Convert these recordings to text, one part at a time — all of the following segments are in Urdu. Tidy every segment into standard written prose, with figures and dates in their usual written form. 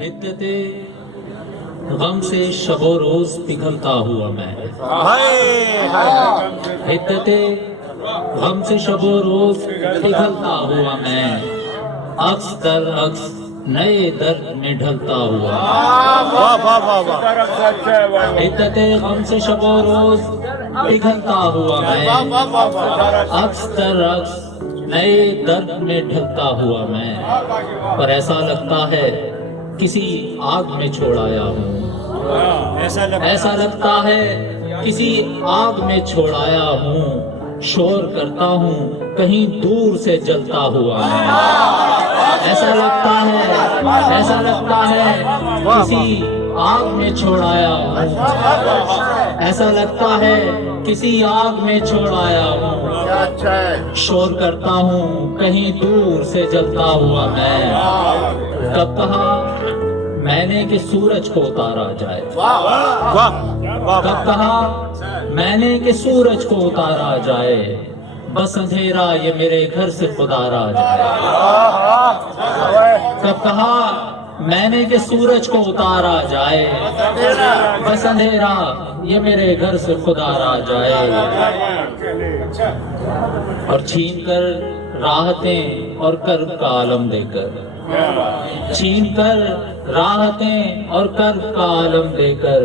حدت غم سے شب و روز پگھلتا ہوا میں، حدت غم سے شب و روز پگھلتا ہوا میں، عکس در عکس نئے درد میں ڈھلتا ہوا، حدت غم سے شب و روز پگھلتا ہوا میں، عکس در عکس نئے درد میں ڈھلتا ہوا میں، پر ایسا لگتا ہے کسی آگ میں چھوڑایا ہوں، ایسا لگتا ہے کسی آگ میں چھوڑایا ہوں، شور کرتا ہوں کہیں دور سے جلتا ہوا میں، ایسا لگتا ہے کسی آگ میں چھوڑایا ہوں، ایسا لگتا ہے کسی آگ میں چھوڑایا ہوں، شور کرتا ہوں کہیں دور سے جلتا ہوا میں، کب کہا میں نے کہ سورج کو اتارا جائے، کب کہا میں نے کہ سورج کو اتارا جائے، بس اندھیرا یہ میرے گھر سے خودارا جائے، کب کہا میں نے کہ سورج کو اتارا جائے، بس اندھیرا یہ میرے گھر سے خودارا جائے، اور چھین کر راحتیں اور کرب کا عالم دے کر، چھین کر راحتیں اور کرب کا عالم دے کر،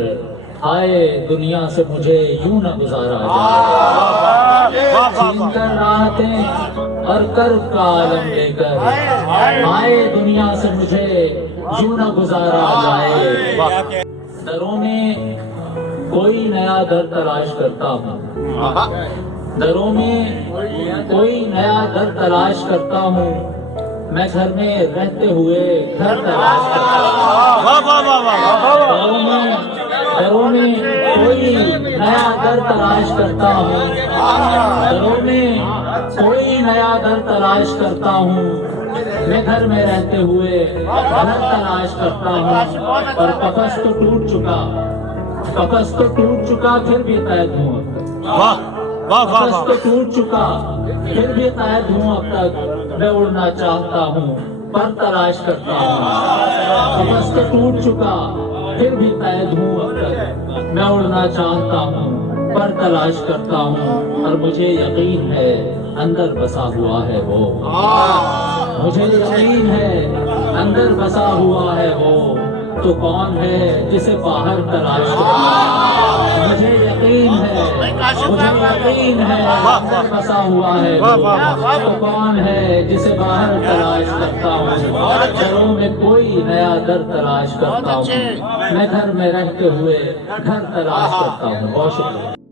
آئے دنیا سے مجھے یوں نہ گزارا جائے، چھین کر راحتیں اور کرب کا عالم دے کر، آئے دنیا سے مجھے یوں نہ گزارا جائے، دروں میں کوئی نیا در تلاش کرتا ہوں، دروں میں کوئی نیا در تلاش کرتا ہوں، میں گھر میں رہتے ہوئے گھر تلاش کرتا ہوں، دروں میں کوئی نیا در تلاش کرتا ہوں، دروں میں کوئی نیا در تلاش کرتا ہوں، میں گھر میں رہتے ہوئے گھر تلاش کرتا ہوں، اور قفس تو ٹوٹ چکا، قفس تو ٹوٹ چکا پھر بھی قید ہوں، قفس تو ٹوٹ چکا پھر بھی قید ہوں، اب تک میں اڑنا چاہتا ہوں پر تلاش کرتا ہوں، قفس تو ٹوٹ چکا پھر بھی قید ہوں، اب تک میں اڑنا چاہتا ہوں پر تلاش کرتا ہوں، اور مجھے یقین ہے اندر بسا ہوا ہے وہ، مجھے یقین ہے اندر بسا ہوا ہے وہ، تو کون ہے جسے باہر تلاش کرتا ہوں، مجھے یقین ہے اندر بسا ہوا ہے وہ، تو کون ہے جسے باہر تلاش کرتا ہوں، گھروں میں کوئی نیا در تلاش کرتا ہوں، میں گھر میں رہتے ہوئے گھر تلاش کرتا ہوں۔ بہت شکریہ۔